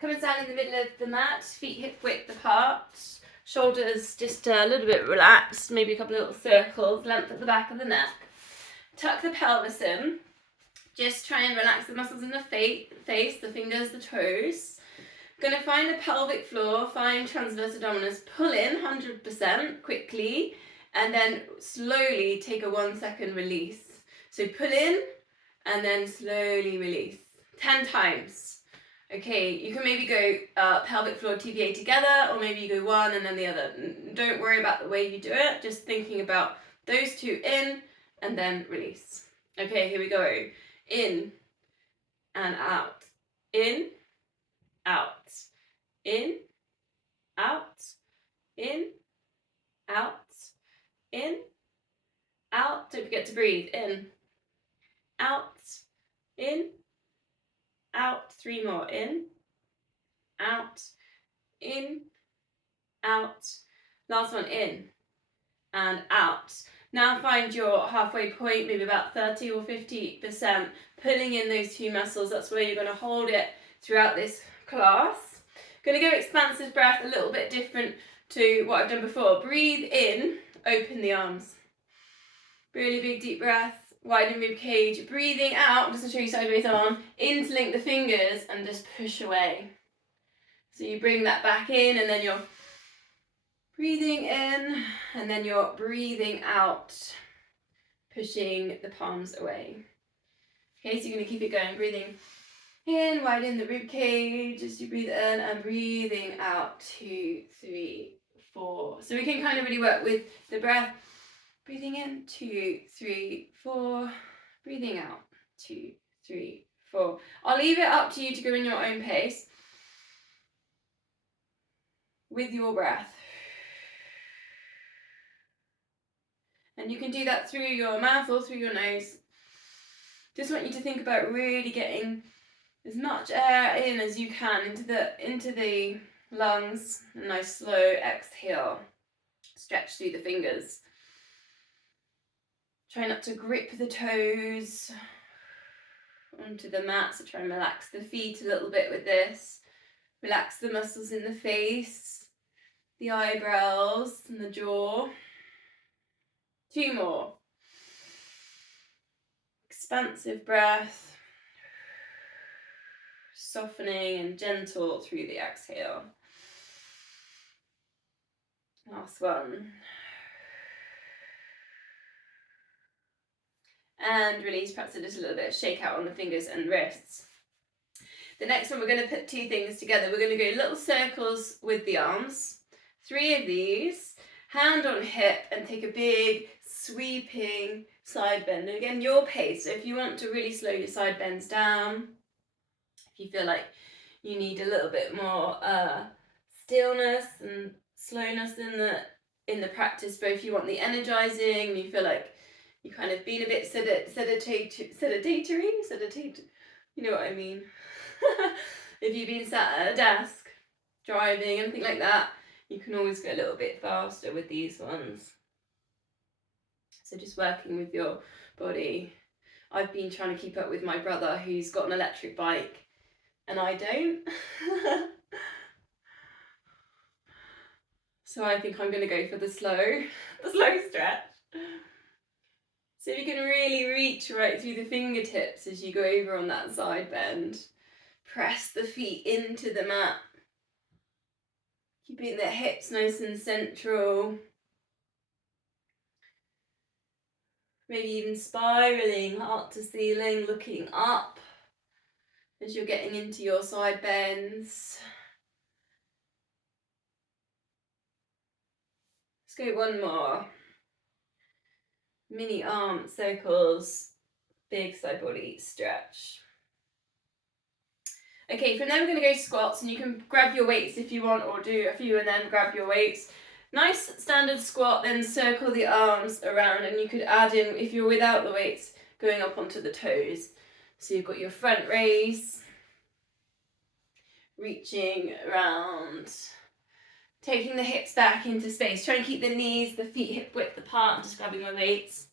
Come and stand in the middle of the mat, feet hip width apart, shoulders just a little bit relaxed, maybe a couple of little circles, length at the back of the neck. Tuck the pelvis in, just try and relax the muscles in the face, the fingers, the toes. Gonna find the pelvic floor, find transverse abdominis, pull in 100% quickly, and then slowly take a 1 second release. So pull in, and then slowly release, 10 times. Okay, you can maybe go pelvic floor TVA together, or maybe you go one and then the other. Don't worry about the way you do it, just thinking about those two in and then release. Okay, here we go. In and out. In, out. In, out. In, out. In, out. Don't forget to breathe. In, out. In, out. 3 more. In, out. In, out. Last one. In and out. Now find your halfway point, maybe about 30 or 50%, pulling in those two muscles. That's where you're going to hold it throughout this class. Going to go expansive breath, a little bit different to what I've done before. Breathe in, open the arms. Really big deep breath, widen rib cage. Breathing out, I'm just going to show you sideways arm, interlink the fingers and just push away. So you bring that back in and then you're breathing in and then you're breathing out, pushing the palms away. Okay, so you're going to keep it going, breathing in, widen the rib cage as you breathe in and breathing out, 2, 3, 4. So we can kind of really work with the breath. Breathing in, 2, 3, 4. Breathing out, 2, 3, 4. I'll leave it up to you to go in your own pace with your breath. And you can do that through your mouth or through your nose. Just want you to think about really getting as much air in as you can into the lungs. A nice slow exhale. Stretch through the fingers. Try not to grip the toes onto the mat, so try and relax the feet a little bit with this. Relax the muscles in the face, the eyebrows and the jaw. 2 more. Expansive breath. Softening and gentle through the exhale. Last one. And release, perhaps just a little bit of shake out on the fingers and wrists. The next one, we're going to put 2 things together. We're going to go little circles with the arms. 3 of these. Hand on hip and take a big sweeping side bend. And again, your pace. So if you want to really slow your side bends down, if you feel like you need a little bit more stillness and slowness in the practice, but if you want the energizing, you feel like you kind of been a bit sedentary, you know what I mean. If you've been sat at a desk, driving, anything like that, you can always go a little bit faster with these ones. So just working with your body. I've been trying to keep up with my brother who's got an electric bike and I don't. So I think I'm going to go for the slow stretch. So you can really reach right through the fingertips as you go over on that side bend. Press the feet into the mat. Keeping the hips nice and central. Maybe even spiraling heart to ceiling, looking up as you're getting into your side bends. Let's go one more. Mini arm circles, big side body stretch. Okay, from there we're going to go to squats, and you can grab your weights if you want, or do a few and then grab your weights. Nice standard squat, then circle the arms around, and you could add in, if you're without the weights, going up onto the toes. So you've got your front raise, reaching around, taking the hips back into space. Try and keep the knees, the feet hip width apart, just grabbing my weights.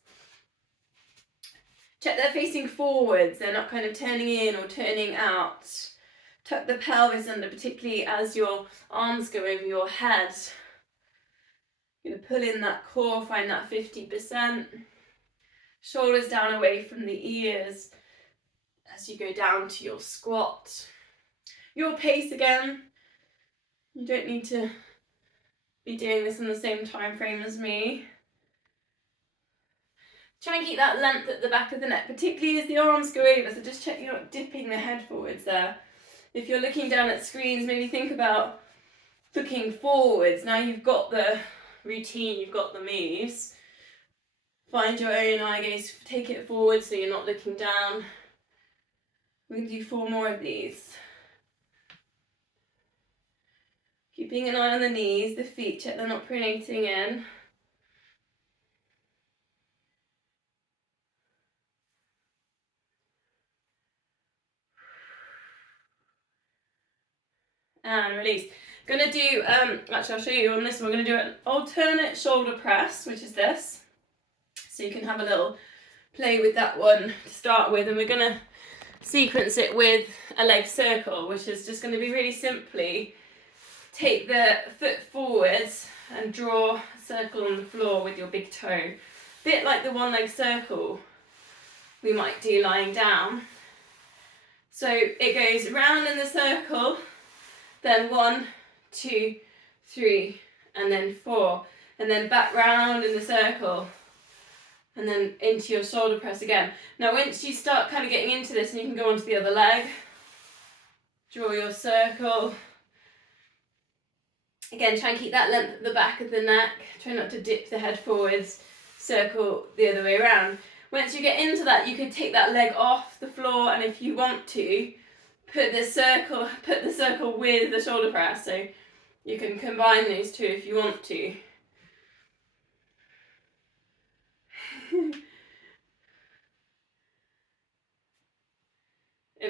Check they're facing forwards, they're not kind of turning in or turning out. Tuck the pelvis under, particularly as your arms go over your head. You're going to pull in that core, find that 50%. Shoulders down away from the ears as you go down to your squat. Your pace again. You don't need to be doing this in the same time frame as me. Try and keep that length at the back of the neck, particularly as the arms go over, so just check you're not dipping the head forwards there. If you're looking down at screens, maybe think about looking forwards. Now you've got the routine, you've got the moves. Find your own eye gaze, take it forward so you're not looking down. We can do 4 more of these. Keeping an eye on the knees, the feet, check they're not pronating in. And release. Gonna do, actually I'll show you on this one, we're gonna do an alternate shoulder press, which is this. So you can have a little play with that one to start with, and we're gonna sequence it with a leg circle, which is just gonna be really simply take the foot forwards and draw a circle on the floor with your big toe. Bit like the one leg circle we might do lying down. So it goes round in the circle, then 1, 2, 3, and then 4, and then back round in the circle, and then into your shoulder press again. Now once you start kind of getting into this, and you can go onto the other leg, draw your circle. Again, try and keep that length at the back of the neck, try not to dip the head forwards, circle the other way around. Once you get into that, you could take that leg off the floor, and if you want to, put the circle with the shoulder press, so you can combine those two if you want to.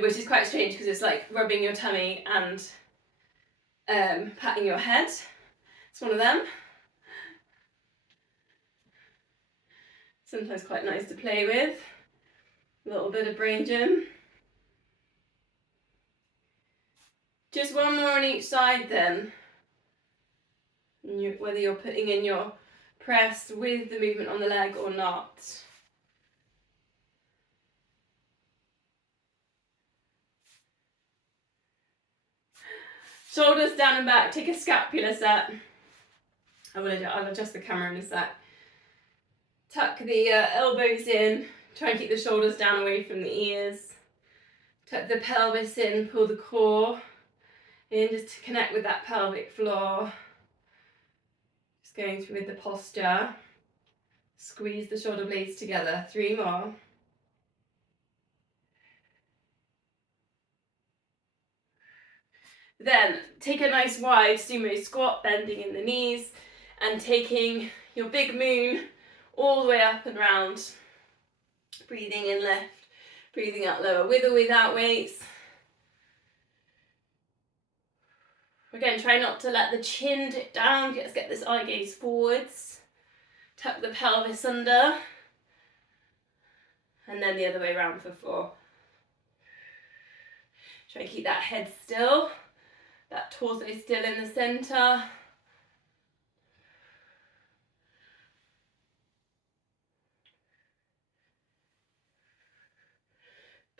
Which is quite strange because it's like rubbing your tummy and patting your head. It's one of them. Sometimes quite nice to play with. A little bit of brain gym. Just one more on each side then. And whether you're putting in your press with the movement on the leg or not. Shoulders down and back, take a scapular set. I'll adjust the camera in a sec. Tuck the elbows in, try and keep the shoulders down away from the ears. Tuck the pelvis in, pull the core in just to connect with that pelvic floor. Just going through with the posture. Squeeze the shoulder blades together. 3 more. Then take a nice wide sumo squat, bending in the knees and taking your big moon all the way up and round. Breathing in lift, breathing out lower, with or without weights. Again, try not to let the chin dip down. Let's get this eye gaze forwards. Tuck the pelvis under. And then the other way around for 4. Try and keep that head still. That torso still in the centre.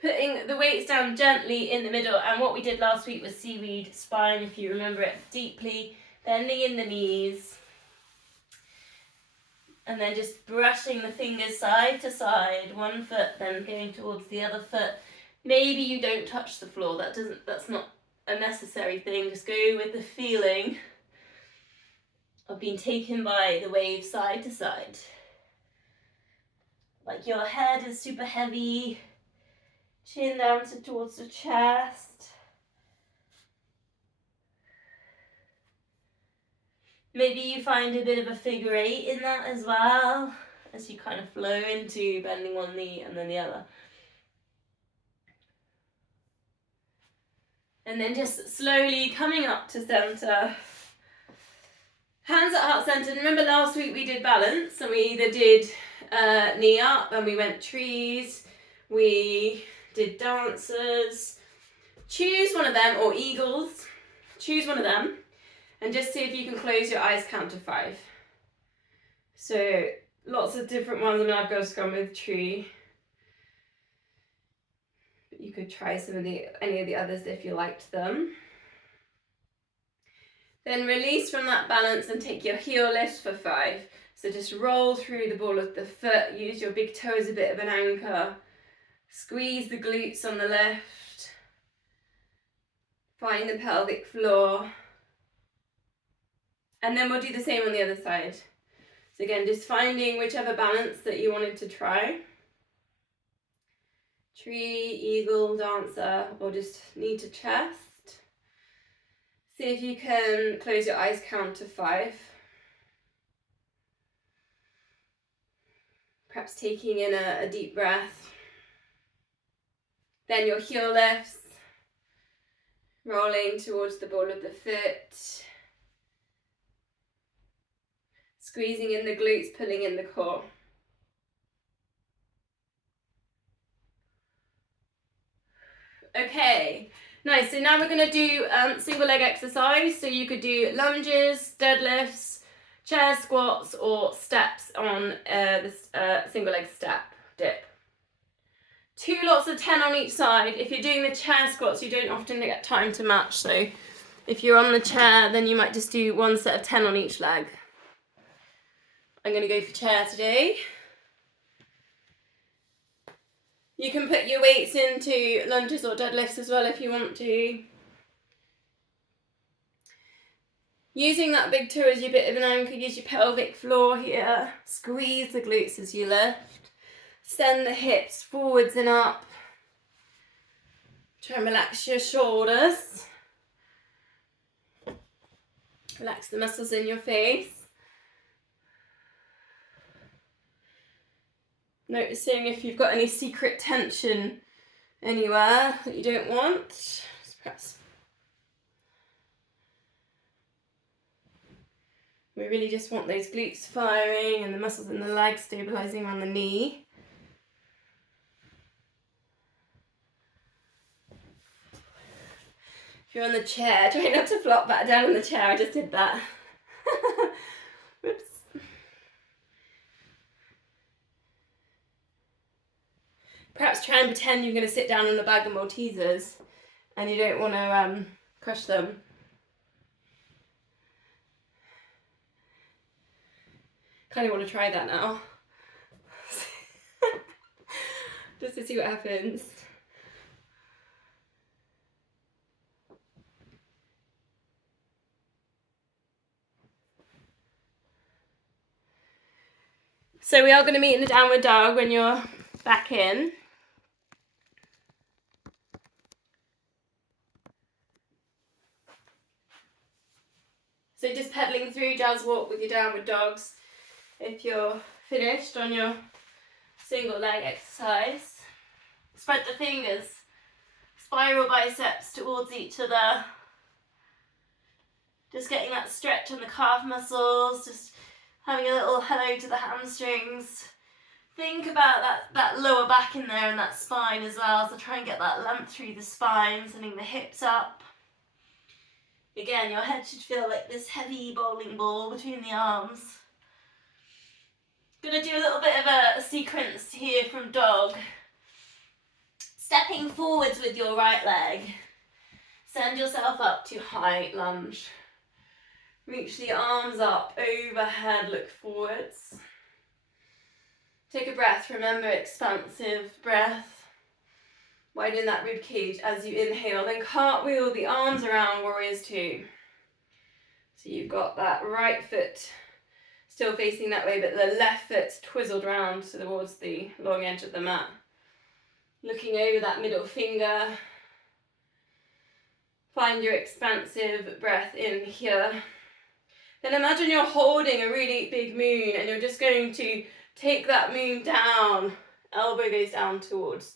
Putting the weights down gently in the middle, and what we did last week was seaweed spine, if you remember it, deeply bending in the knees. And then just brushing the fingers side to side, one foot then going towards the other foot. Maybe you don't touch the floor, that's not a necessary thing, just go with the feeling of being taken by the wave side to side. Like your head is super heavy, chin down towards the chest. Maybe you find a bit of a figure 8 in that as well, as you kind of flow into bending one knee and then the other. And then just slowly coming up to centre. Hands at heart centre. Remember last week we did balance, and we either did knee up and we went trees, we did dancers, Choose one of them, or eagles. Choose one of them and just see if you can close your eyes, count to 5. So lots of different ones. I mean, I've just gone with tree. But you could try any of the others if you liked them. Then release from that balance and take your heel lift for 5. So just roll through the ball of the foot, use your big toe as a bit of an anchor. Squeeze the glutes on the left. Find the pelvic floor. And then we'll do the same on the other side. So again, just finding whichever balance that you wanted to try. Tree, eagle, dancer, or just knee to chest. See if you can close your eyes, count to 5. Perhaps taking in a deep breath. Then your heel lifts, rolling towards the ball of the foot. Squeezing in the glutes, pulling in the core. Okay, nice. So now we're going to do single leg exercise. So you could do lunges, deadlifts, chair squats, or steps on this single leg step dip. 2 lots of 10 on each side. If you're doing the chair squats, you don't often get time to match. So if you're on the chair, then you might just do 1 set of 10 on each leg. I'm going to go for chair today. You can put your weights into lunges or deadlifts as well if you want to. Using that big toe as your bit of an anchor, use your pelvic floor here. Squeeze the glutes as you lift. Send the hips forwards and up. Try and relax your shoulders. Relax the muscles in your face. Noticing if you've got any secret tension anywhere that you don't want. Just perhaps. We really just want those glutes firing and the muscles in the leg stabilizing around the knee. If you're on the chair, try not to flop back down on the chair. I just did that. Whoops. Perhaps try and pretend you're going to sit down on a bag of Maltesers and you don't want to crush them. Kind of want to try that now. Just to see what happens. So we are going to meet in the downward dog when you're back in. So just pedaling through jazz walk with your downward dogs if you're finished on your single leg exercise. Spread the fingers, spiral biceps towards each other. Just getting that stretch on the calf muscles, just having a little hello to the hamstrings. Think about that lower back in there and that spine as well, so try and get that length through the spine, sending the hips up. Again, your head should feel like this heavy bowling ball between the arms. Gonna do a little bit of a sequence here from dog. Stepping forwards with your right leg. Send yourself up to high lunge. Reach the arms up, overhead, look forwards. Take a breath, remember expansive breath. Widen that rib cage as you inhale, then cartwheel the arms around, warriors 2. So you've got that right foot still facing that way, but the left foot's twizzled round towards the long edge of the mat. Looking over that middle finger. Find your expansive breath in here. Then imagine you're holding a really big moon and you're just going to take that moon down. Elbow goes down towards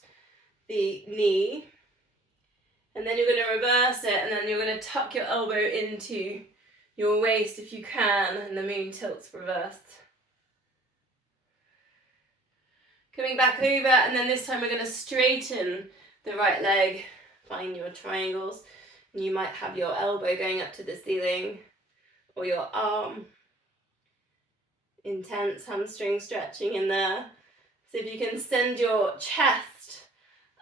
the knee. And then you're going to reverse it and then you're going to tuck your elbow into your waist if you can, and the moon tilts reversed. Coming back over, and then this time we're going to straighten the right leg, find your triangles. And you might have your elbow going up to the ceiling or your arm. Intense hamstring stretching in there. So if you can send your chest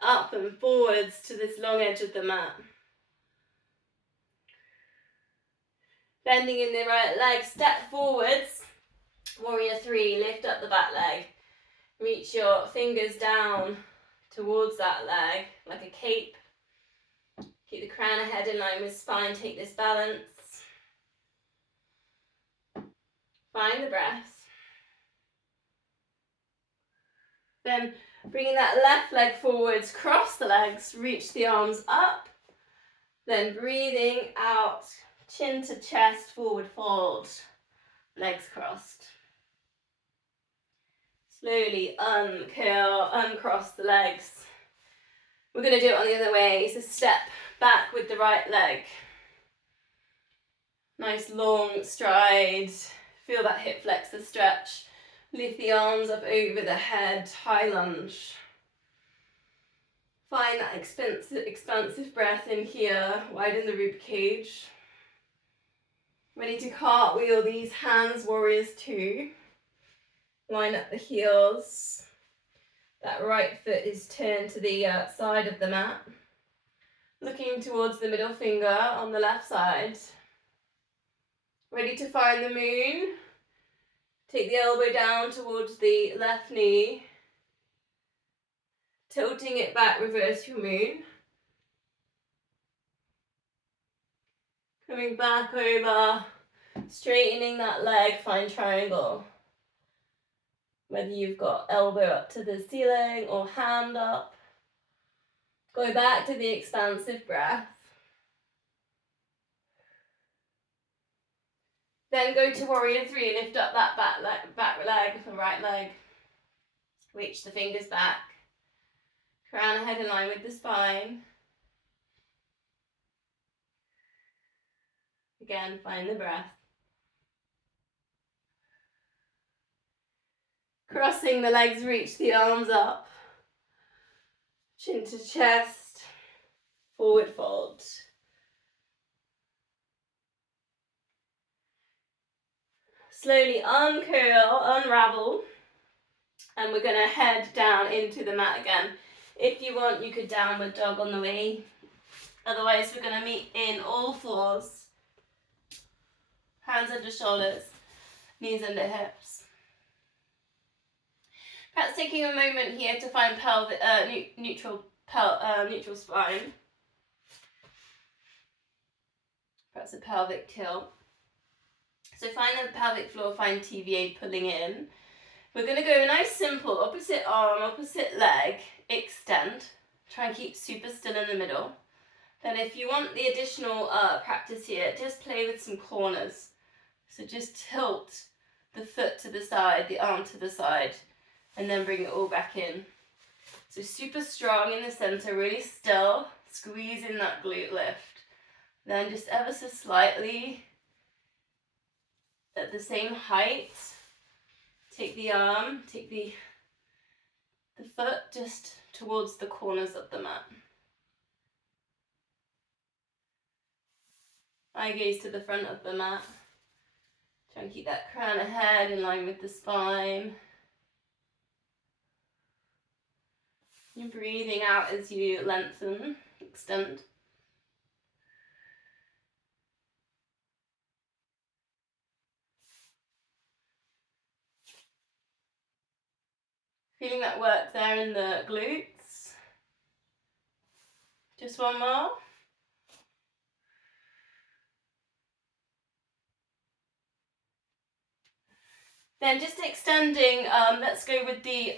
up and forwards to this long edge of the mat. Bending in the right leg, step forwards. Warrior 3, lift up the back leg. Reach your fingers down towards that leg like a cape. Keep the crown of head in line with spine, take this balance. Find the breath. Then bringing that left leg forwards, cross the legs, reach the arms up. Then breathing out, chin to chest, forward fold, legs crossed. Slowly uncurl, uncross the legs. We're going to do it on the other way, so step back with the right leg. Nice long stride, feel that hip flexor stretch. Lift the arms up over the head, high lunge. Find that expansive breath in here, widen the rib cage. Ready to cartwheel these hands, warriors 2. Line up the heels. That right foot is turned to the side of the mat. Looking towards the middle finger on the left side. Ready to find the moon. Take the elbow down towards the left knee. Tilting it back, reverse your moon. Coming back over, straightening that leg, find triangle. Whether you've got elbow up to the ceiling or hand up. Go back to the expansive breath. Then go to warrior 3, lift up that back leg, the right leg. Reach the fingers back. Crown head in line with the spine. Again, find the breath. Crossing the legs, reach the arms up. Chin to chest, forward fold. Slowly uncurl, unravel, and we're going to head down into the mat again. If you want, you could downward dog on the way. Otherwise, we're going to meet in all fours. Hands under shoulders, knees under hips. Perhaps taking a moment here to find pelvic, neutral spine. Perhaps a pelvic tilt. So find the pelvic floor, find TVA pulling in. We're going to go nice simple, opposite arm, opposite leg, extend. Try and keep super still in the middle. Then if you want the additional practice here, just play with some corners. So just tilt the foot to the side, the arm to the side, and then bring it all back in. So super strong in the center, really still, squeeze in that glute lift. Then just ever so slightly at the same height, take the arm, take the foot just towards the corners of the mat. Eye gaze to the front of the mat. Try and keep that crown of head in line with the spine. You're breathing out as you lengthen, extend. Feeling that work there in the glutes. Just one more. Then just extending, let's go with the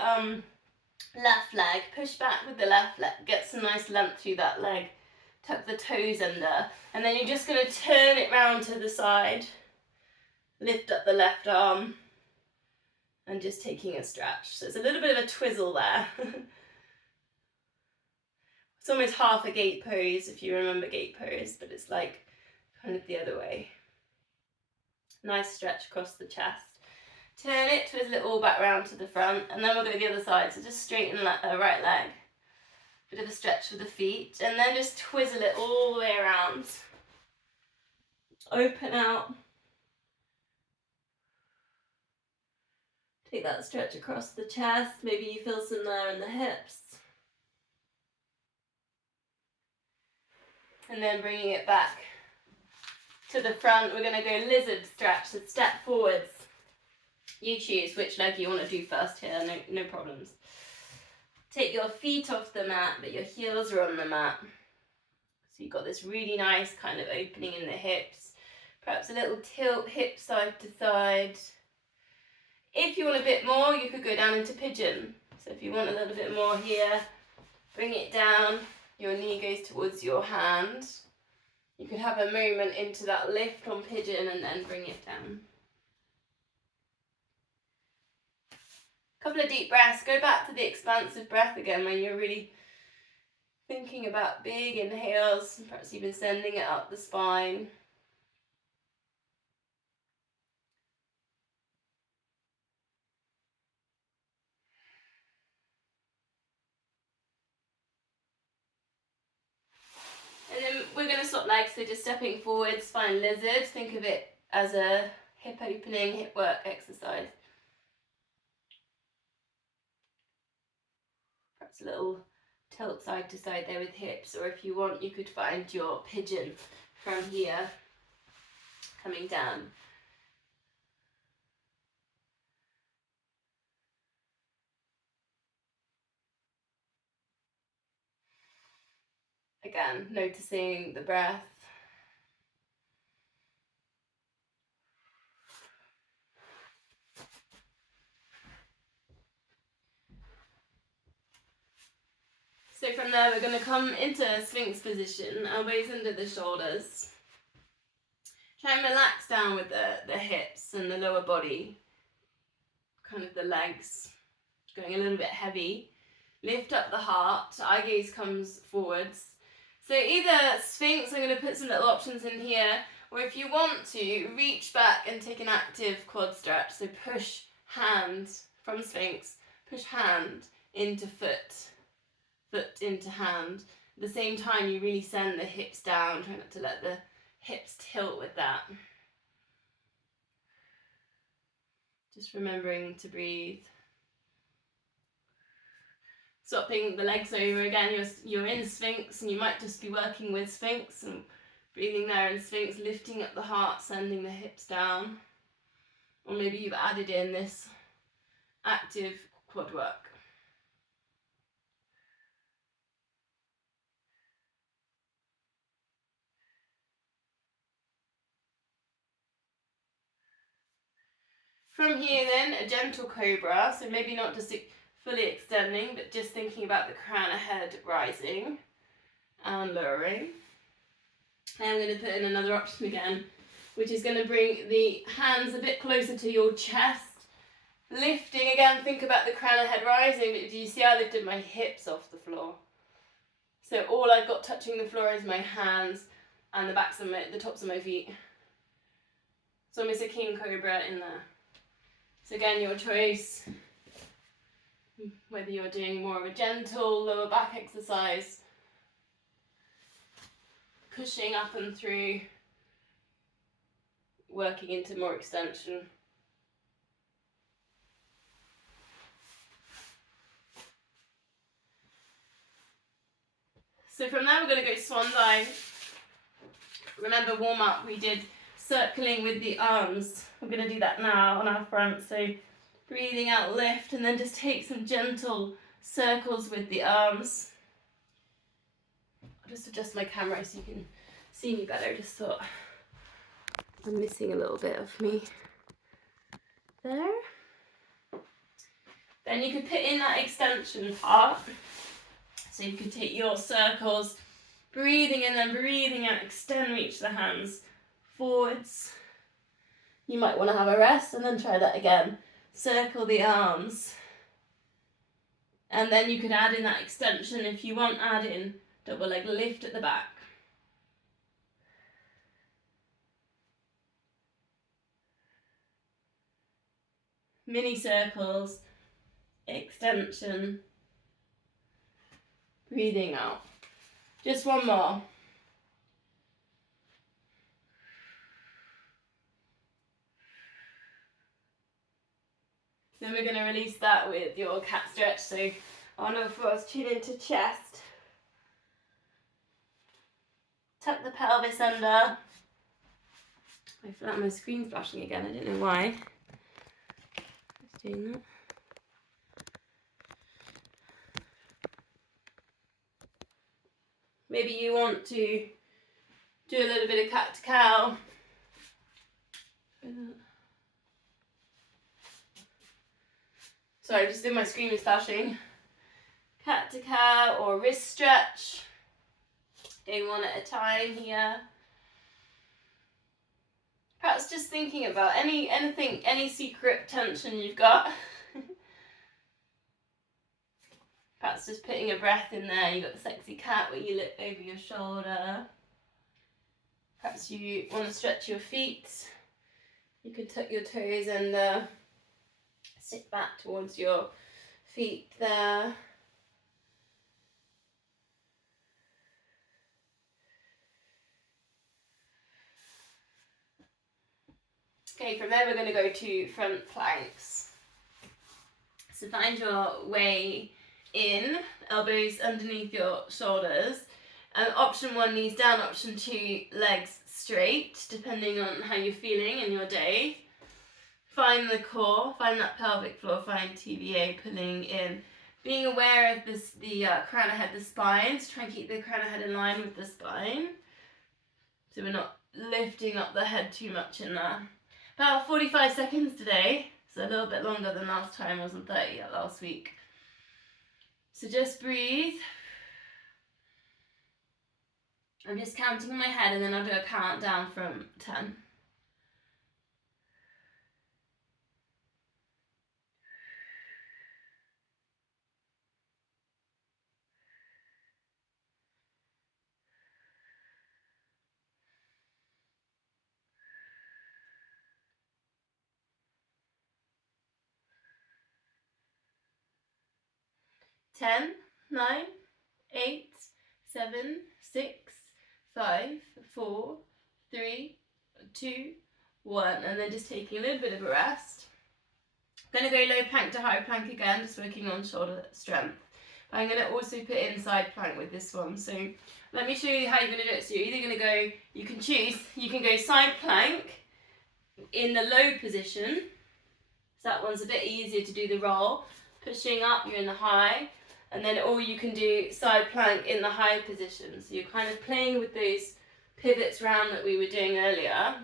left leg. Push back with the left leg, get some nice length through that leg. Tuck the toes under. And then you're just going to turn it round to the side. Lift up the left arm. And just taking a stretch. So it's a little bit of a twizzle there. It's almost half a gate pose if you remember gate pose, but it's like kind of the other way. Nice stretch across the chest. Turn it, twizzle it all back round to the front, and then we'll go the other side. So just straighten the right leg. Bit of a stretch for the feet, and then just twizzle it all the way around. Open out. Take that stretch across the chest. Maybe you feel some there in the hips. And then bringing it back to the front, we're going to go lizard stretch, so step forwards. You choose which leg you want to do first here, no problems. Take your feet off the mat, but your heels are on the mat. So you've got this really nice kind of opening in the hips, perhaps a little tilt hip side to side. If you want a bit more, you could go down into pigeon. So if you want a little bit more here, bring it down, your knee goes towards your hand. You could have a moment into that lift on pigeon and then bring it down. Couple of deep breaths. Go back to the expansive breath again when you're really thinking about big inhales, perhaps even sending it up the spine. And then we're going to swap legs, so just stepping forward, spine lizard. Think of it as a hip opening, hip work exercise. Perhaps a little tilt side to side there with hips, or if you want, you could find your pigeon from here, coming down. Again, noticing the breath. So from there, we're going to come into Sphinx position, elbows under the shoulders. Try and relax down with the hips and the lower body, kind of the legs going a little bit heavy. Lift up the heart, eye gaze comes forwards. So either Sphinx, I'm going to put some little options in here, or if you want to, reach back and take an active quad stretch. So push hand from Sphinx, push hand into foot, foot into hand. At the same time, you really send the hips down, try not to let the hips tilt with that. Just remembering to breathe. Swapping the legs over again, you're in Sphinx and you might just be working with Sphinx and breathing there in Sphinx, lifting up the heart, sending the hips down. Or maybe you've added in this active quad work. From here then, a gentle cobra, so maybe not just fully extending, but just thinking about the crown of head rising and lowering. And I'm going to put in another option again, which is going to bring the hands a bit closer to your chest. Lifting again, think about the crown of head rising, but do you see I lifted my hips off the floor? So all I've got touching the floor is my hands and the tops of my feet. So almost a king cobra in there. So again, your choice, whether you're doing more of a gentle lower back exercise, pushing up and through, working into more extension. So from there, we're going to go swan dive. Remember, warm up, we did circling with the arms. We're going to do that now on our front. So breathing out, lift, and then just take some gentle circles with the arms. I'll just adjust my camera so you can see me better. Just thought I'm missing a little bit of me there. Then you could put in that extension part. So you could take your circles, breathing in and breathing out, extend, reach the hands forwards. You might want to have a rest and then try that again. Circle the arms. And then you could add in that extension if you want, add in double leg lift at the back. Mini circles, extension, Breathing out. Just one more. Then we're going to release that with your cat stretch. So on all fours, tune into chest. Tuck the pelvis under. I feel like my screen's flashing again. I don't know why. Just doing that. Maybe you want to do a little bit of cat to cow. Sorry, just my screen was flashing. Cat to cow or wrist stretch. Doing one at a time here. Perhaps just thinking about any secret tension you've got. Perhaps just putting a breath in there. You've got the sexy cat where you look over your shoulder. Perhaps you want to stretch your feet. You can tuck your toes and sit back towards your feet there. Okay, from there we're going to go to front planks. So find your way in, elbows underneath your shoulders. Option 1, knees down. Option 2, legs straight, depending on how you're feeling in your day. Find the core, find that pelvic floor, find TVA pulling in. Being aware of the crown of head, the spine, so try and keep the crown of head in line with the spine. So we're not lifting up the head too much in there. About 45 seconds today, so a little bit longer than last time. I was on 30 last week. So just breathe. I'm just counting in my head and then I'll do a countdown from 10. 10, 9, 8, 7, 6, 5, 4, 3, 2, 1. And then just taking a little bit of a rest. I'm going to go low plank to high plank again, just working on shoulder strength. But I'm going to also put in side plank with this one. So let me show you how you're going to do it. So you're either going to go, you can choose, you can go side plank in the low position. So that one's a bit easier to do the roll. Pushing up, you're in the high. And then or you can do side plank in the high position. So you're kind of playing with those pivots round that we were doing earlier.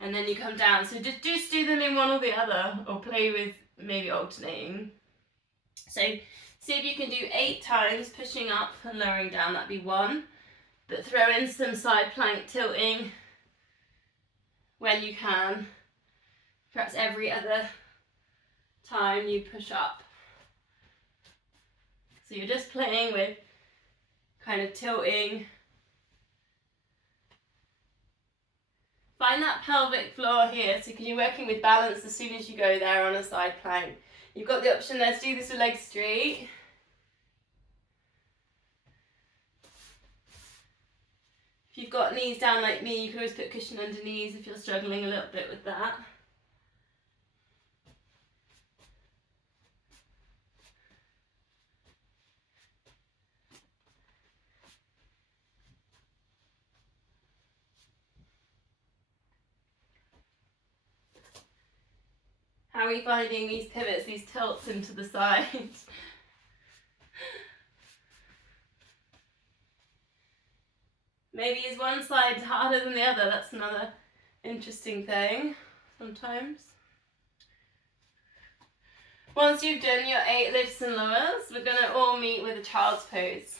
And then you come down. So just do them in one or the other, or play with maybe alternating. So see if you can do 8 times pushing up and lowering down. That'd be 1. But throw in some side plank tilting when you can. Perhaps every other time you push up. So you're just playing with kind of tilting. Find that pelvic floor here, so because you're working with balance as soon as you go there on a side plank. You've got the option there to do this with legs straight. If you've got knees down like me, you can always put cushion under knees if you're struggling a little bit with that. How are you finding these pivots, these tilts into the side? Maybe is one side harder than the other? That's another interesting thing sometimes. Once you've done your 8 lifts and lowers, we're going to all meet with a child's pose.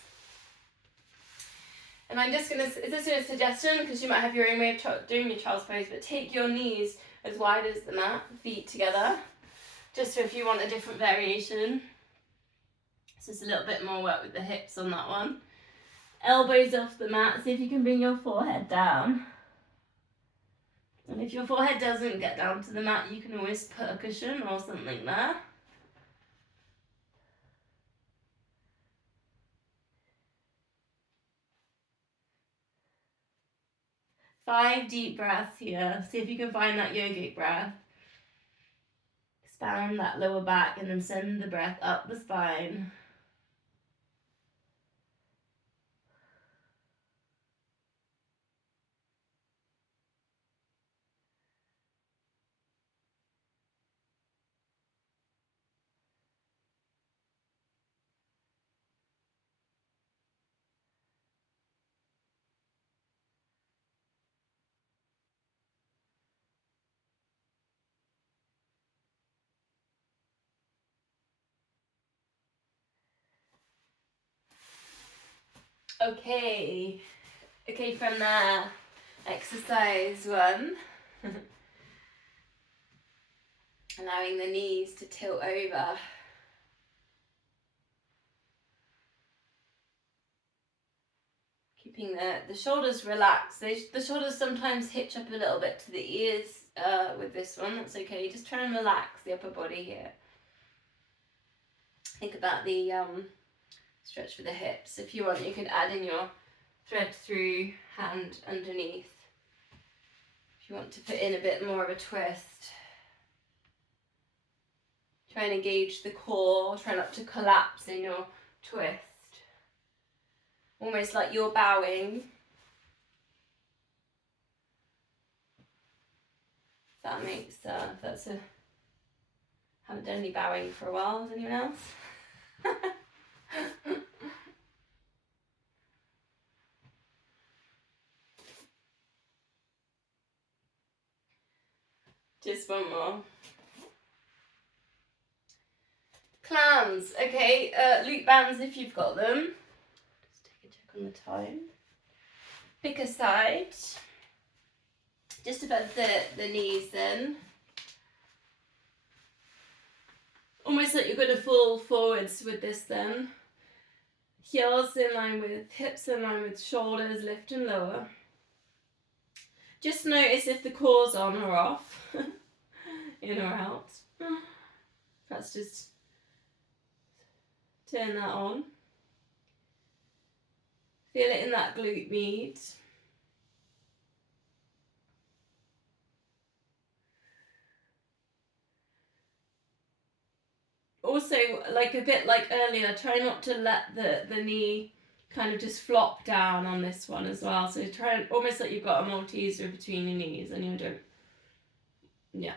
And I'm just going to, this is a suggestion because you might have your own way of doing your child's pose, but take your knees as wide as the mat, feet together, just so if you want a different variation. So it's a little bit more work with the hips on that one. Elbows off the mat, see if you can bring your forehead down. And if your forehead doesn't get down to the mat, you can always put a cushion or something there. 5 deep breaths here. See if you can find that yogic breath. Expand that lower back and then send the breath up the spine. Okay, from there, exercise 1. Allowing the knees to tilt over. Keeping the shoulders relaxed. The shoulders sometimes hitch up a little bit to the ears with this one. That's okay. Just try and relax the upper body here. Think about the stretch for the hips. If you want, you could add in your thread through hand underneath. If you want to put in a bit more of a twist. Try and engage the core. Try not to collapse in your twist. Almost like you're bowing. That makes, haven't done any bowing for a while. Does anyone else? Just one more. Clams, okay, loop bands if you've got them. Just take a check on the time. Pick a side. Just above the knees then. Almost like you're going to fall forwards with this then. Heels in line with hips, in line with shoulders, lift and lower. Just notice if the core's on or off, in or out. Perhaps just turn that on. Feel it in that glute med. Also, like a bit like earlier, try not to let the knee kind of just flop down on this one as well. So try and almost like you've got a Malteser between your knees and you don't, yeah.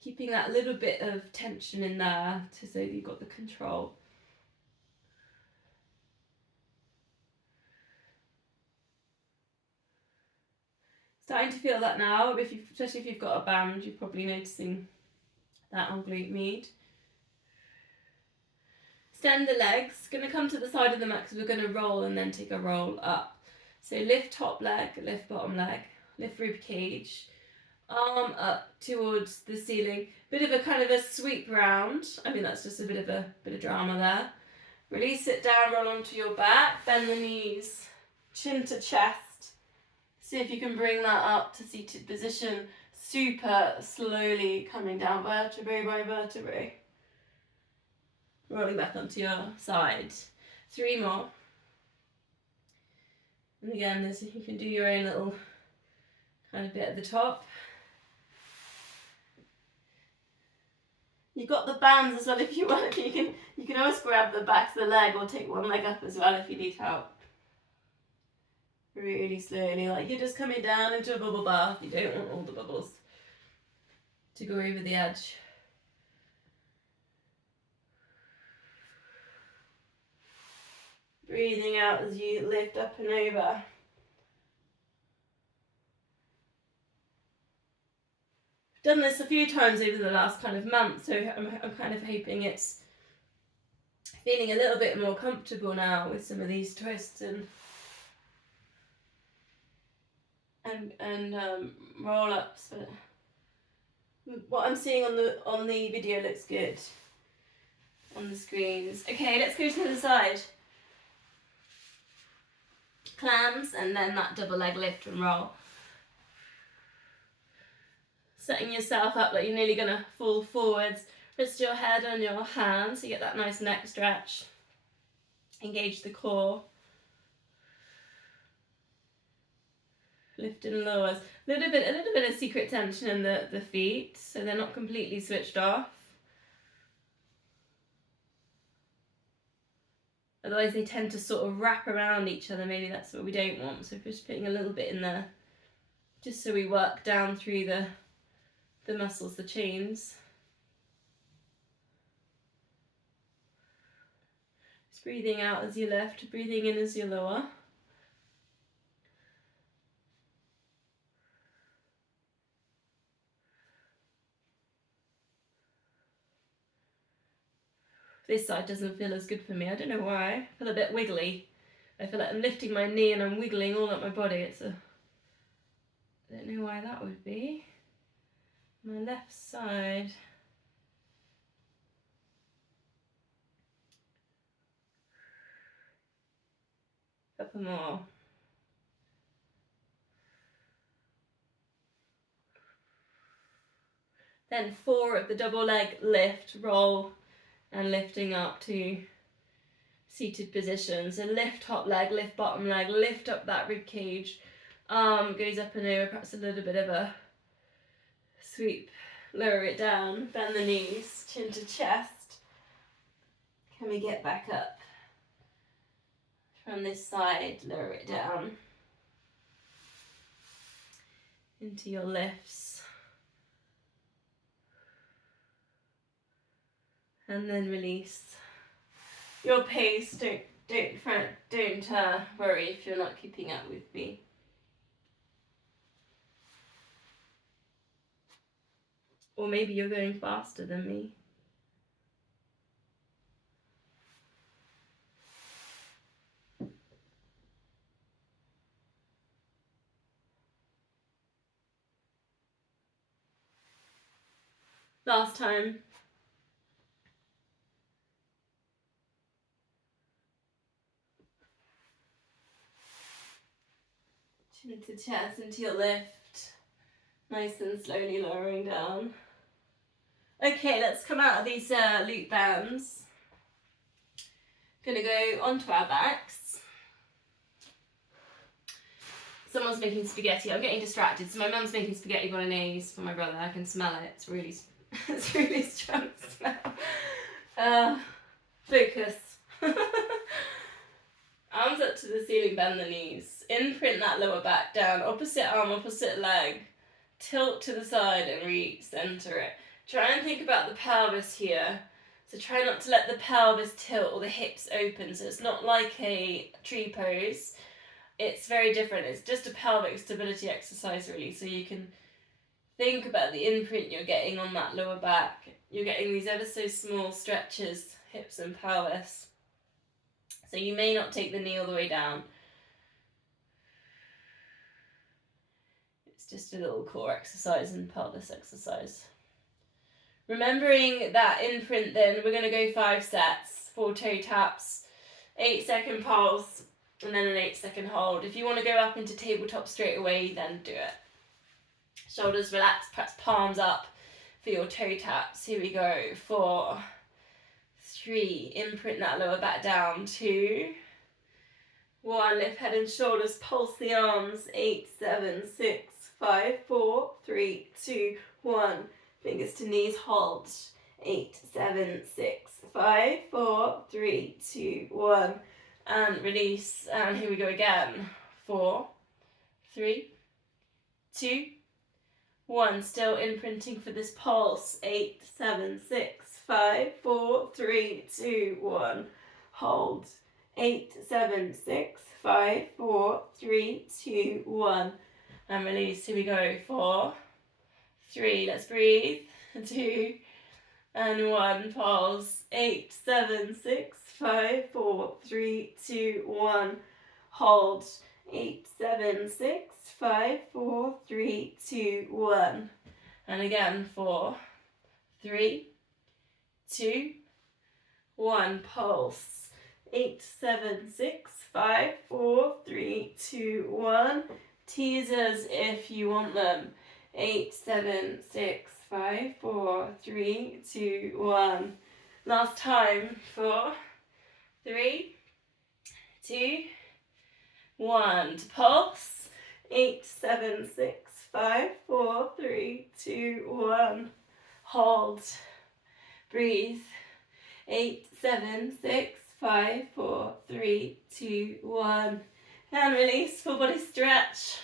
Keeping that little bit of tension in there so that you've got the control. Starting to feel that now, especially if you've got a band, you're probably noticing that on glute med. Extend the legs. Going to come to the side of the mat because we're going to roll and then take a roll up. So lift top leg, lift bottom leg, lift rib cage, arm up towards the ceiling. Bit of a kind of a sweep round. I mean, that's just a bit of drama there. Release it down, roll onto your back, bend the knees, chin to chest. See if you can bring that up to seated position, super slowly coming down vertebrae by vertebrae. Rolling back onto your side. 3 more. And again, you can do your own little kind of bit at the top. You've got the bands as well if you want. You can always grab the back of the leg or take one leg up as well if you need help. Really slowly, like you're just coming down into a bubble bath. You don't want all the bubbles to go over the edge. Breathing out as you lift up and over. Done this a few times over the last kind of month, so I'm kind of hoping it's feeling a little bit more comfortable now with some of these twists and roll ups. But what I'm seeing on the video looks good on the screens. Okay, let's go to the other side. Clams and then that double leg lift and roll. Setting yourself up like you're nearly going to fall forwards. Rest your head on your hands so you get that nice neck stretch. Engage the core. lift and lowers. A little bit of secret tension in the feet, so they're not completely switched off. Otherwise they tend to sort of wrap around each other. Maybe that's what we don't want. So just putting a little bit in there, just so we work down through the muscles, the chains. Just breathing out as you lift, breathing in as you lower. This side doesn't feel as good for me. I don't know why. I feel a bit wiggly. I feel like I'm lifting my knee and I'm wiggling all up my body. I don't know why that would be. My left side. A couple more. Then 4 of the double leg lift, roll, and lifting up to seated position. So lift top leg, lift bottom leg, lift up that rib cage. Arm goes up and over, perhaps a little bit of a sweep. Lower it down, bend the knees, chin to chest. Can we get back up? From this side, lower it down. Into your lifts. And then release. Your pace, don't worry if you're not keeping up with me. Or maybe you're going faster than me. Last time. Chin to chest, into your lift. Nice and slowly lowering down. Okay, let's come out of these loop bands. Gonna go onto our backs. Someone's making spaghetti. I'm getting distracted. So my mum's making spaghetti bolognese for my brother. I can smell it. It's really strong smell. Focus. Arms up to the ceiling, bend the knees. Imprint that lower back down. Opposite arm, opposite leg. Tilt to the side and re-center it. Try and think about the pelvis here. So try not to let the pelvis tilt or the hips open. So it's not like a tree pose. It's very different. It's just a pelvic stability exercise really. So you can think about the imprint you're getting on that lower back. You're getting these ever so small stretches, hips and pelvis. So you may not take the knee all the way down. It's just a little core exercise and pelvis exercise. Remembering that imprint then, we're going to go 5 sets, 4 toe taps, 8-second pulse, and then an 8-second hold. If you want to go up into tabletop straight away, then do it. Shoulders relaxed, perhaps palms up for your toe taps. Here we go. 4, 3, imprint that lower back down. 2, 1, lift head and shoulders, pulse the arms. 8, 7, 6, 5, 4, 3, 2, 1. Fingers to knees, hold. 8, 7, 6, 5, 4, 3, 2, 1. And release. And here we go again. 4, 3, 2, 1. Still imprinting for this pulse. 8, 7, 6, 5, 4, 3, 2, 1. Hold. 8, 7, 6, 5, 4, 3, 2, 1. And release. Here we go. 4, 3. Let's breathe. 2 and 1. Pause. 8, 7, 6, 5, 4, 3, 2, 1. Hold. 8, 7, 6, 5, 4, 3, 2, 1. And again. 4, 3, 2, 1. Pulse. 8, 7, 6, 5, 4, 3, 2, 1. Teasers if you want them. 8, 7, 6, 5, 4, 3, 2, 1. Last time. 4, 3, 2, 1. To pulse. 8, 7, 6, 5, 4, 3, 2, 1. Hold. Breathe. 8, 7, 6, 5, 4, 3, 2, 1. And release. Full body stretch.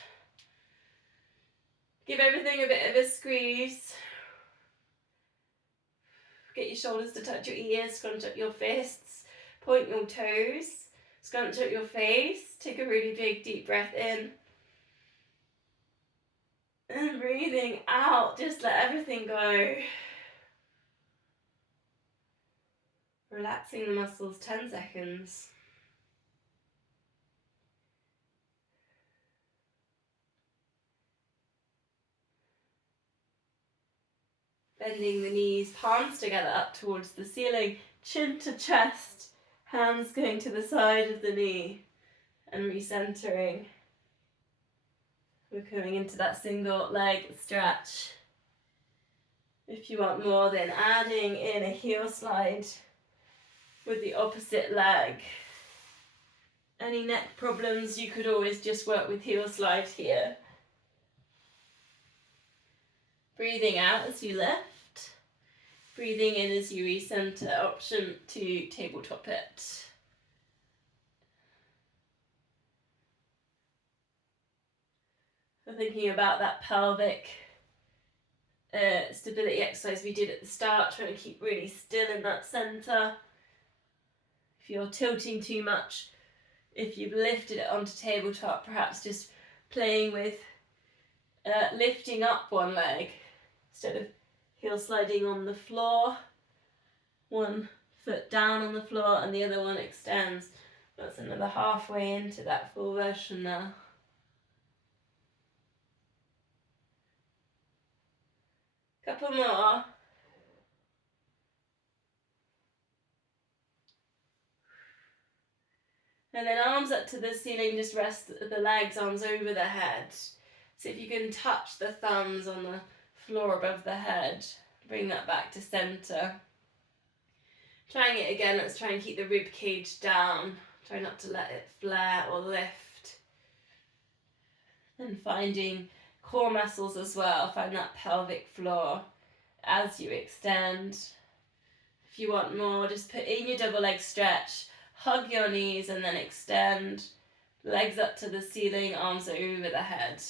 Give everything a bit of a squeeze. Get your shoulders to touch your ears, scrunch up your fists, point your toes, scrunch up your face. Take a really big deep breath in. And breathing out, just let everything go. Relaxing the muscles, 10 seconds. Bending the knees, palms together up towards the ceiling, chin to chest, hands going to the side of the knee, and recentering. We're coming into that single leg stretch. If you want more, then adding in a heel slide with the opposite leg. Any neck problems, you could always just work with heel slide here. Breathing out as you lift. Breathing in as you recenter, option to tabletop it. So thinking about that pelvic stability exercise we did at the start, trying to keep really still in that center. If you're tilting too much, if you've lifted it onto tabletop, perhaps just playing with lifting up one leg instead of heel sliding on the floor. One foot down on the floor and the other one extends. That's another halfway into that full version now. Couple more. And then arms up to the ceiling, just rest the legs, arms over the head. So if you can touch the thumbs on the floor above the head, bring that back to center. Trying it again, let's try and keep the rib cage down. Try not to let it flare or lift. And finding core muscles as well, find that pelvic floor as you extend. If you want more, just put in your double leg stretch, hug your knees and then extend. Legs up to the ceiling, arms over the head.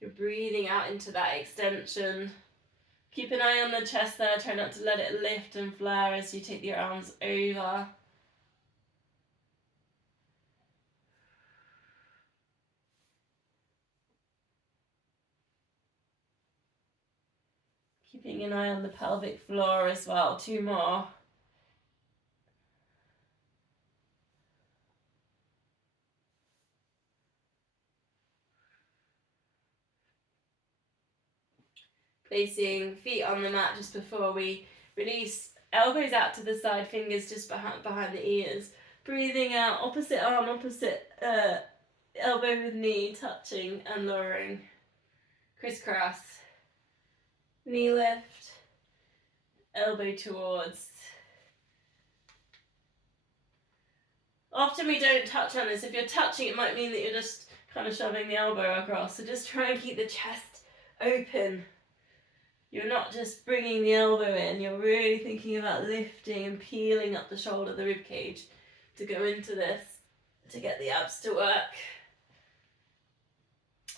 You're breathing out into that extension. Keep an eye on the chest there, try not to let it lift and flare as you take your arms over. Keeping an eye on the pelvic floor as well, 2 more. Placing feet on the mat just before we release, elbows out to the side, fingers just behind the ears. Breathing out, opposite arm, opposite elbow with knee, touching and lowering. Crisscross. Knee lift, elbow towards. Often we don't touch on this. If you're touching, it might mean that you're just kind of shoving the elbow across. So just try and keep the chest open. You're not just bringing the elbow in, you're really thinking about lifting and peeling up the shoulder, the rib cage, to go into this, to get the abs to work.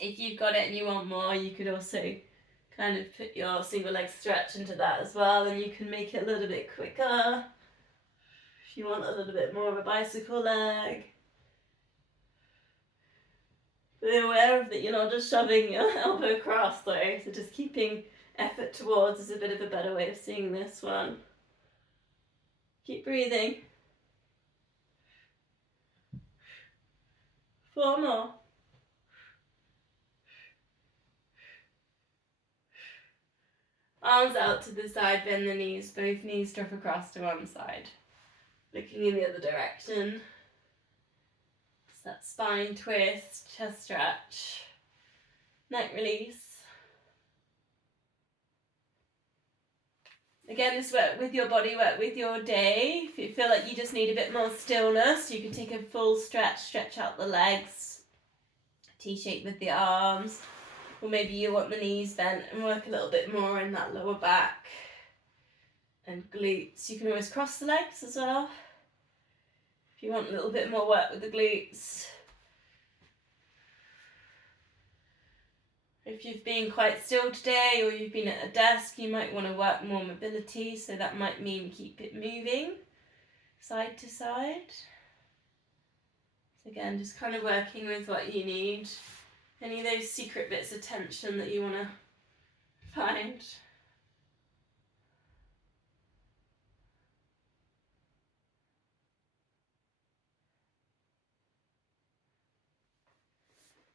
If you've got it and you want more, you could also kind of put your single leg stretch into that as well, and you can make it a little bit quicker. If you want a little bit more of a bicycle leg. Be aware of that you're not just shoving your elbow across though, so just keeping effort towards is a bit of a better way of seeing this one. Keep breathing. 4 more. Arms out to the side, bend the knees, both knees drop across to one side. Looking in the other direction. It's that spine twist, chest stretch, neck release. Again, this work with your body, work with your day. If you feel like you just need a bit more stillness, you can take a full stretch, stretch out the legs. T-shape with the arms, or maybe you want the knees bent and work a little bit more in that lower back and glutes. You can always cross the legs as well if you want a little bit more work with the glutes. If you've been quite still today or you've been at a desk, you might want to work more mobility, so that might mean keep it moving side to side. So again, just kind of working with what you need. Any of those secret bits of tension that you want to find.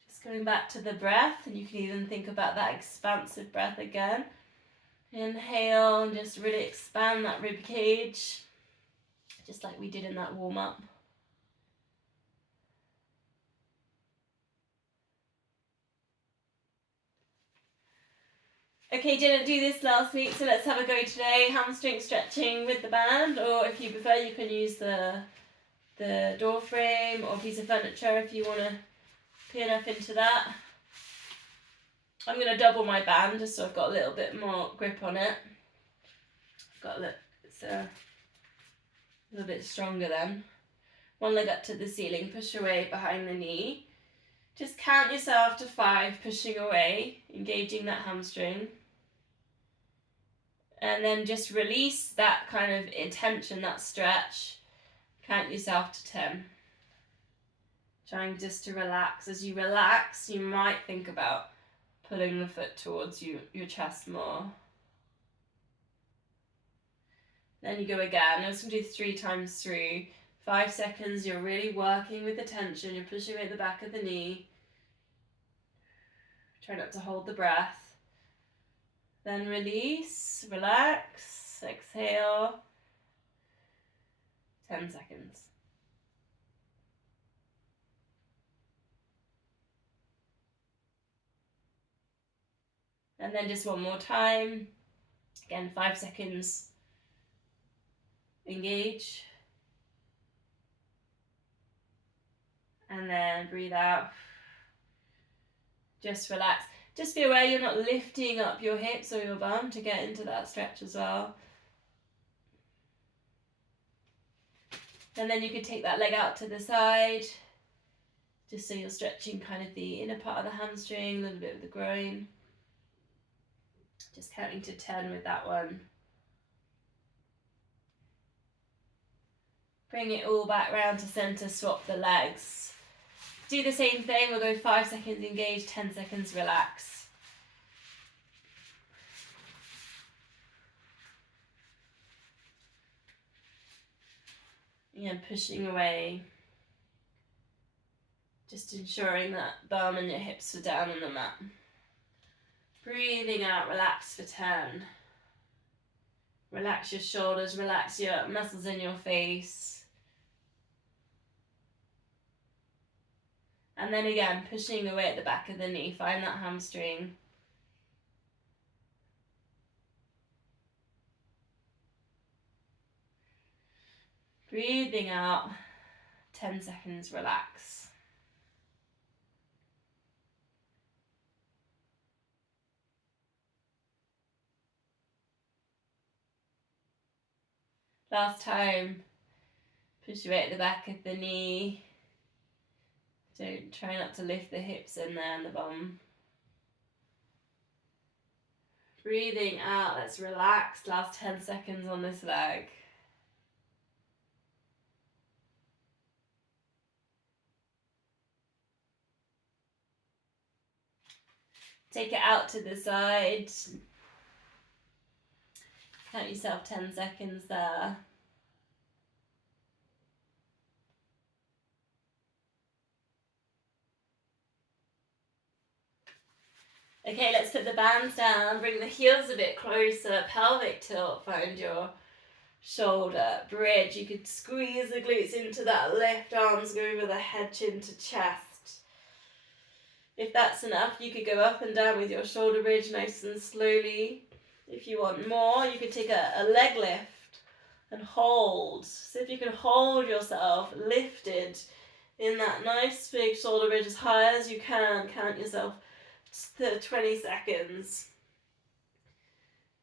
Just going back to the breath, and you can even think about that expansive breath again. Inhale and just really expand that rib cage, just like we did in that warm-up. Okay, didn't do this last week, so let's have a go today. Hamstring stretching with the band, or if you prefer, you can use the door frame or piece of furniture if you want to pin up into that. I'm going to double my band just so I've got a little bit more grip on it. It's a little bit stronger then. One leg up to the ceiling, push away behind the knee. Just count yourself to 5, pushing away, engaging that hamstring. And then just release that kind of tension, that stretch. Count yourself to 10. Trying just to relax. As you relax, you might think about pulling the foot towards your chest more. Then you go again. I'm just going to do 3 times through. 5 seconds, you're really working with the tension. You're pushing away the back of the knee. Try not to hold the breath. Then release, relax, exhale. 10 seconds. And then just one more time. Again, 5 seconds. Engage. And then breathe out. Just relax. Just be aware you're not lifting up your hips or your bum to get into that stretch as well. And then you could take that leg out to the side, just so you're stretching kind of the inner part of the hamstring, a little bit of the groin. Just counting to 10 with that one. Bring it all back round to center, swap the legs. Do the same thing, we'll go 5 seconds engage, 10 seconds relax. Again, pushing away. Just ensuring that bum and your hips are down on the mat. Breathing out, relax for 10. Relax your shoulders, relax your muscles in your face. And then again, pushing away at the back of the knee, find that hamstring. Breathing out, 10 seconds, relax. Last time, push away at the back of the knee. Don't try not to lift the hips in there and the bum. Breathing out, let's relax. Last 10 seconds on this leg. Take it out to the side. Count yourself 10 seconds there. Okay, let's put the bands down, bring the heels a bit closer, pelvic tilt, find your shoulder, bridge. You could squeeze the glutes into that lift, arms go over the head, chin to chest. If that's enough, you could go up and down with your shoulder bridge nice and slowly. If you want more, you could take a leg lift and hold. So if you can hold yourself lifted in that nice big shoulder ridge as high as you can. Count yourself to 20 seconds.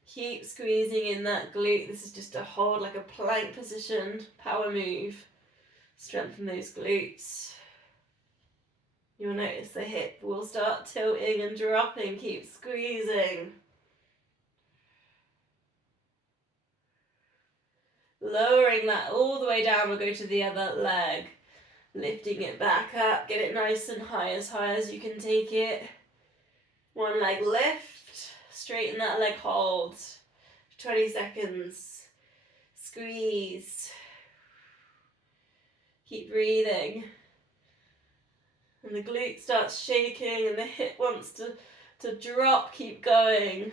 Keep squeezing in that glute. This is just a hold, like a plank position, power move. Strengthen those glutes. You'll notice the hip will start tilting and dropping. Keep squeezing. Lowering that all the way down, we'll go to the other leg. Lifting it back up, get it nice and high as you can take it. One leg lift, straighten that leg, hold. 20 seconds. Squeeze. Keep breathing. And the glute starts shaking and the hip wants to drop. Keep going.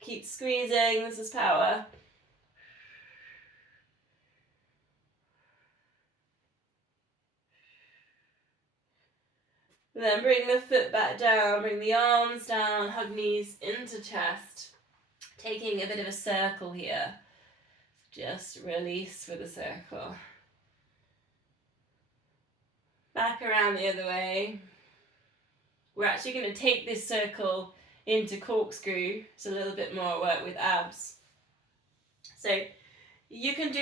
Keep squeezing. This is power. And then bring the foot back down. Bring the arms down. Hug knees into chest. Taking a bit of a circle here. Just release with a circle. Back around the other way. We're actually going to take this circle into corkscrew. It's a little bit more work with abs. So you can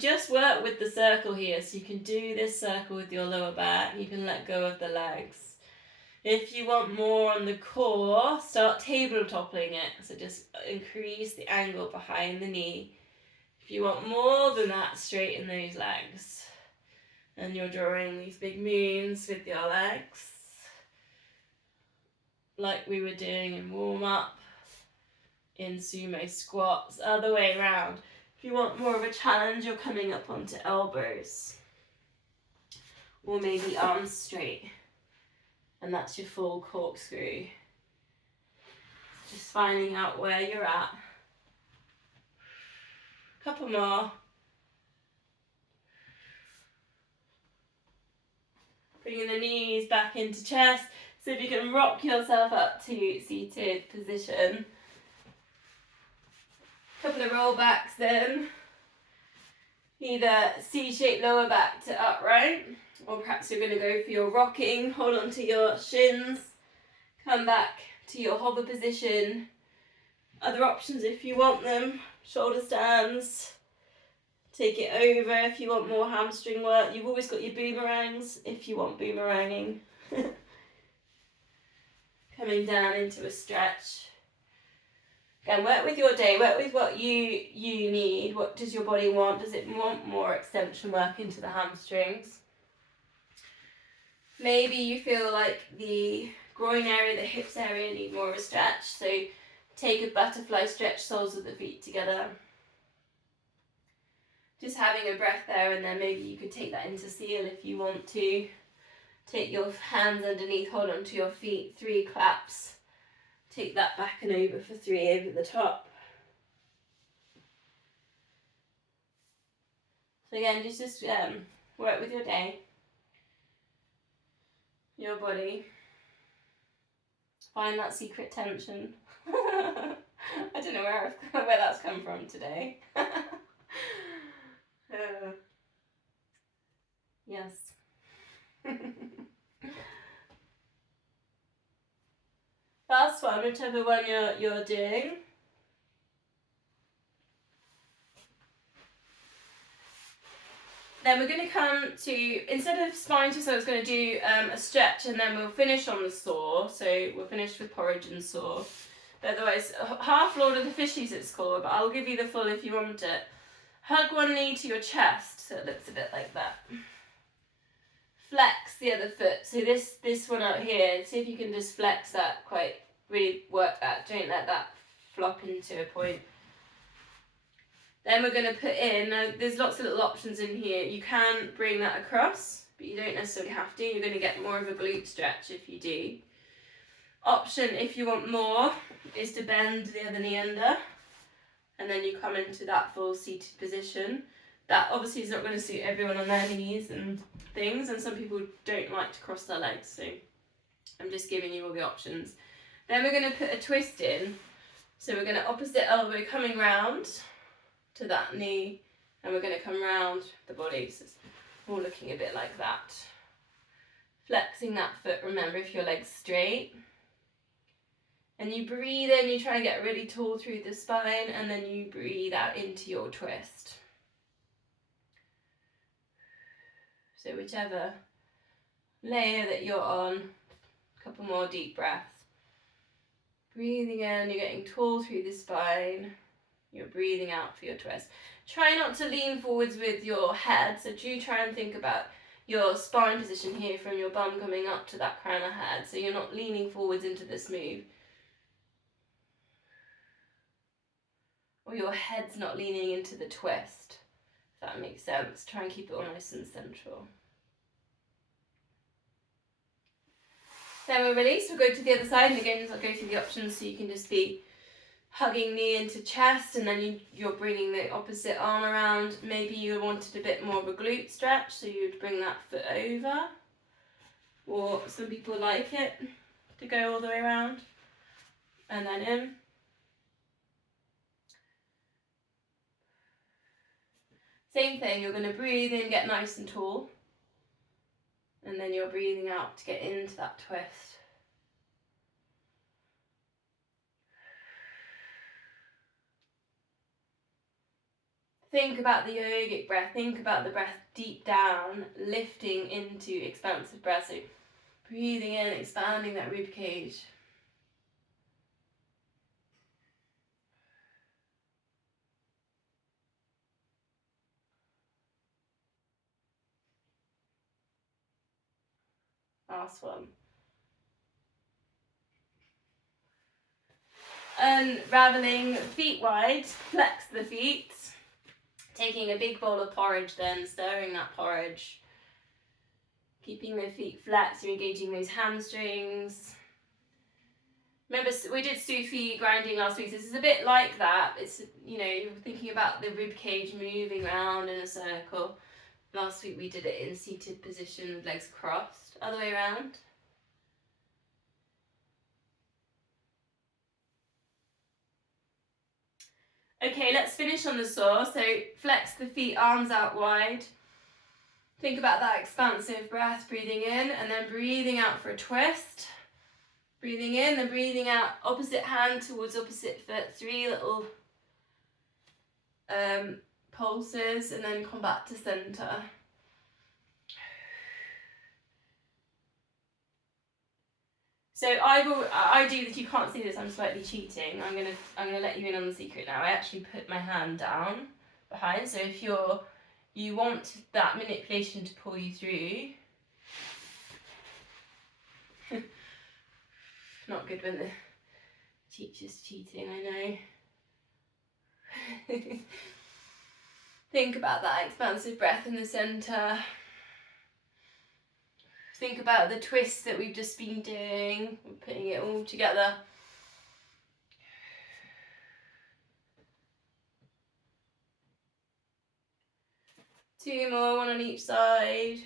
just work with the circle here. So you can do this circle with your lower back. You can let go of the legs. If you want more on the core, start table toppling it. So just increase the angle behind the knee. If you want more than that, straighten those legs. And you're drawing these big moons with your legs. Like we were doing in warm-up, in sumo squats, other way around. If you want more of a challenge, you're coming up onto elbows. Or maybe arms straight. And that's your full corkscrew. Just finding out where you're at. Couple more. Bringing the knees back into chest. So if you can rock yourself up to seated position. Couple of roll backs then. Either C-shaped lower back to upright, or perhaps you're going to go for your rocking. Hold on to your shins. Come back to your hover position. Other options if you want them. Shoulder stands. Take it over if you want more hamstring work. You've always got your boomerangs if you want boomeranging. Coming down into a stretch. Again, work with your day, work with what you need. What does your body want? Does it want more extension work into the hamstrings? Maybe you feel like the groin area, the hips area need more of a stretch. So take a butterfly stretch, soles of the feet together. Just having a breath there, and then maybe you could take that into seal if you want to. Take your hands underneath, hold on to your feet, 3 claps. Take that back and over for 3 over the top. So again, just work with your day, your body. Find that secret tension. I don't know where that's come from today. Yes. Last one, whichever one you're doing. Then we're going to come to, instead of spine twist, I was going to do a stretch, and then we'll finish on the saw. So we'll finish with porridge and saw. But otherwise, half Lord of the Fishies it's called, but I'll give you the full if you want it. Hug one knee to your chest, so it looks a bit like that. Flex the other foot. So this one out here, see if you can just flex that really work that. Don't let that flop into a point. Then we're going to put in, there's lots of little options in here. You can bring that across, but you don't necessarily have to. You're going to get more of a glute stretch if you do. Option, if you want more, is to bend the other knee under, and then you come into that full seated position. That obviously is not going to suit everyone on their knees and things, and some people don't like to cross their legs, so I'm just giving you all the options. Then we're going to put a twist in. So we're going to opposite elbow coming round to that knee, and we're going to come round the body. So All looking a bit like that. Flexing that foot, remember, if your leg's straight. And you breathe in, you try and get really tall through the spine, and then you breathe out into your twist. So whichever layer that you're on, a couple more deep breaths. Breathing in, you're getting tall through the spine. You're breathing out for your twist. Try not to lean forwards with your head, so do try and think about your spine position here from your bum coming up to that crown of head, so you're not leaning forwards into this move. Or your head's not leaning into the twist, if that makes sense. Try and keep it all nice and central. Then we'll release, we'll go to the other side, and again I'll go through the options so you can just be hugging knee into chest, and then you're bringing the opposite arm around. Maybe you wanted a bit more of a glute stretch, so you'd bring that foot over. Or some people like it to go all the way around and then in. Same thing, you're going to breathe in, get nice and tall, and then you're breathing out to get into that twist. Think about the yogic breath, think about the breath deep down, lifting into expansive breath, so breathing in, expanding that rib cage. Last one. Unraveling feet wide, flex the feet. Taking a big bowl of porridge then, stirring that porridge. Keeping the feet flat, so engaging those hamstrings. Remember, we did Sufi grinding last week. So this is a bit like that. It's, you know, you're thinking about the rib cage moving around in a circle. Last week we did it in seated position with legs crossed, other way around. Okay, let's finish on the saw. So flex the feet, arms out wide. Think about that expansive breath, breathing in and then breathing out for a twist. Breathing in and breathing out, opposite hand towards opposite foot, 3 little pulses, and then come back to center. So I do this. You can't see this. I'm slightly cheating. I'm gonna let you in on the secret now. I actually put my hand down behind. So if you want that manipulation to pull you through. Not good when the teacher's cheating, I know. Think about that expansive breath in the center. Think about the twist that we've just been doing. We're putting it all together. Two more, one on each side.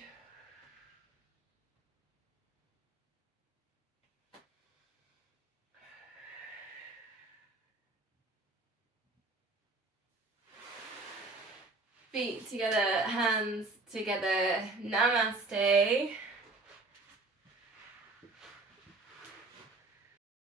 Feet together, hands together. Namaste.